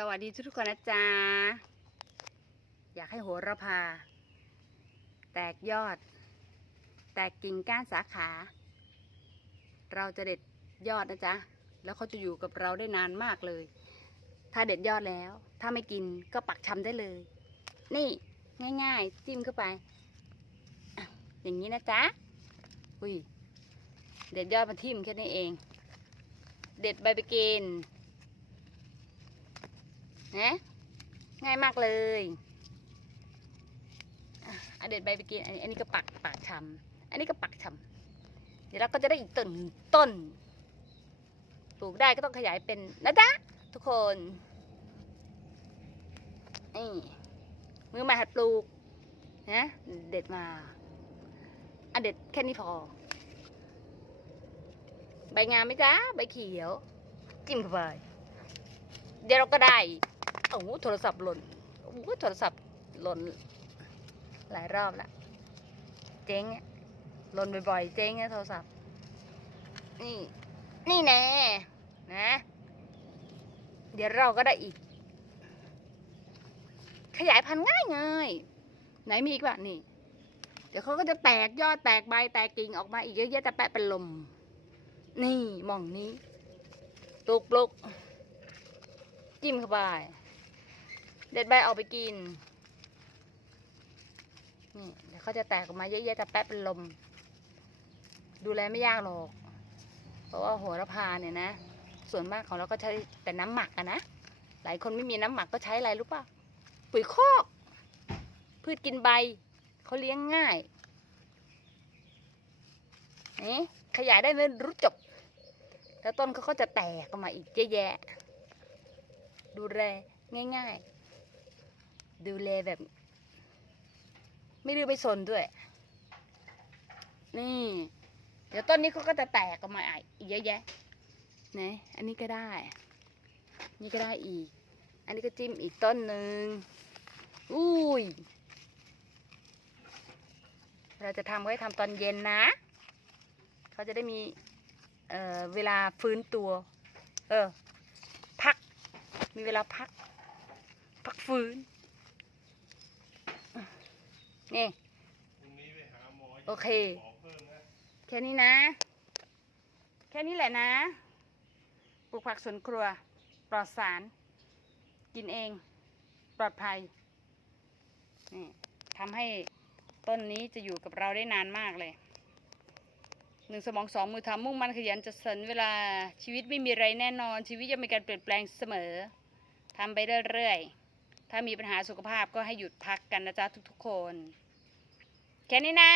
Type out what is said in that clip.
สวัสดีทุกคนนะจ๊ะ อยากให้โหระพา แตกยอด แตกกิ่งก้านสาขา เราจะเด็ดยอดนะจ๊ะ แล้วเขาจะอยู่กับเราได้นานมากเลย ถ้าเด็ดยอดแล้ว ถ้าไม่กินก็ปักชำได้เลย นี่ง่าย ๆ จิ้มเข้าไปอะอย่างนี้นะจ๊ะ อุ้ย เด็ดยอดมาทิ่มแค่นี้เอง เด็ดใบไปกิน นะง่ายมากเลยอะเด็ดใบไปกินอันนี้ก็ปักปักชำอันนี้ก็ปักชำเดี๋ยวเราก็จะได้อีกต้นต้น ปลูกได้ก็ต้องขยายเป็นนะจ๊ะทุกคนนี่มือใหมาหัดปลูกนะเด็ดมาอะเด็ดแค่นี้พอ ใบงามไหมจ๊ะใบเขียว จิ้มเข้าไปเดี๋ยวเราก็ได้ โอ้โหโทรศัพท์หล่นโอ้โหโทรศัพท์หล่นหลายรอบละเจ๊งหล่นบ่อยๆ เจ๊งโทรศัพท์ นี่ นี่แน่นะ เดี๋ยวเราก็ได้อีก ขยายพันธุ์ง่ายง่ายๆไหนมีอีกวะนี่ เดี๋ยวเขาก็จะแตกยอดแตกใบแตกกิ่งออกมาอีกเยอะแยะแต่แปะเป็นลม นี่หมองนี้ปลุกปลุกจิ้มเข้าไป เด็ดใบเอาไปกิน นี่เดี๋ยวเขาจะแตกออกมาเยอะแยะแต่แป๊บเป็นลม ดูแลไม่ยากหรอก เพราะว่าโหระพาเนี่ยนะ ส่วนมากของเราก็ใช้แต่น้ำหมักอะนะ หลายคนไม่มีน้ำหมักก็ใช้อะไรรู้ป่ะ ปุ๋ยคอก พืชกินใบ เขาเลี้ยงง่าย นี่ขยายได้ไม่รู้จบ แล้วต้นเขาก็จะแตกออกมาอีกเยอะแยะ ดูแลง่าย ๆ ดูแลแบบ ไม่ดื้อไม่สนด้วย นี่ เดี๋ยวต้นนี้เขาก็จะแตกออกมาอีกเยอะแยะนะอันนี้ก็ได้ นี่ก็ได้อีก อันนี้ก็จิ้มอีกต้นหนึ่งอุ้ย เราจะทำไว้ทำตอนเย็นนะ เขาจะได้มีเเวลาฟื้นตัว เออ พัก มีเวลาพัก พักฟื้น นี่พรุ่งนี้ไปหาหมอโอเคขอเพิ่มนะแค่นี้นะ แค่นี้แหละนะ ปลูกผักสวนครัว ปลอดสาร กินเอง ปลอดภัย นี่ทำให้ต้นนี้จะอยู่กับเราได้นานมากเลยหนึ่งสมองสองมือทำมุ่งมั่นขยันจะสนเวลาชีวิตไม่มีอะไรแน่นอน ชีวิตจะมีการเปลี่ยนแปลงเสมอทำไปเรื่อยๆ ถ้ามีปัญหาสุขภาพก็ให้หยุดพักกันนะจ๊ะทุกๆคน แค่นี้นะ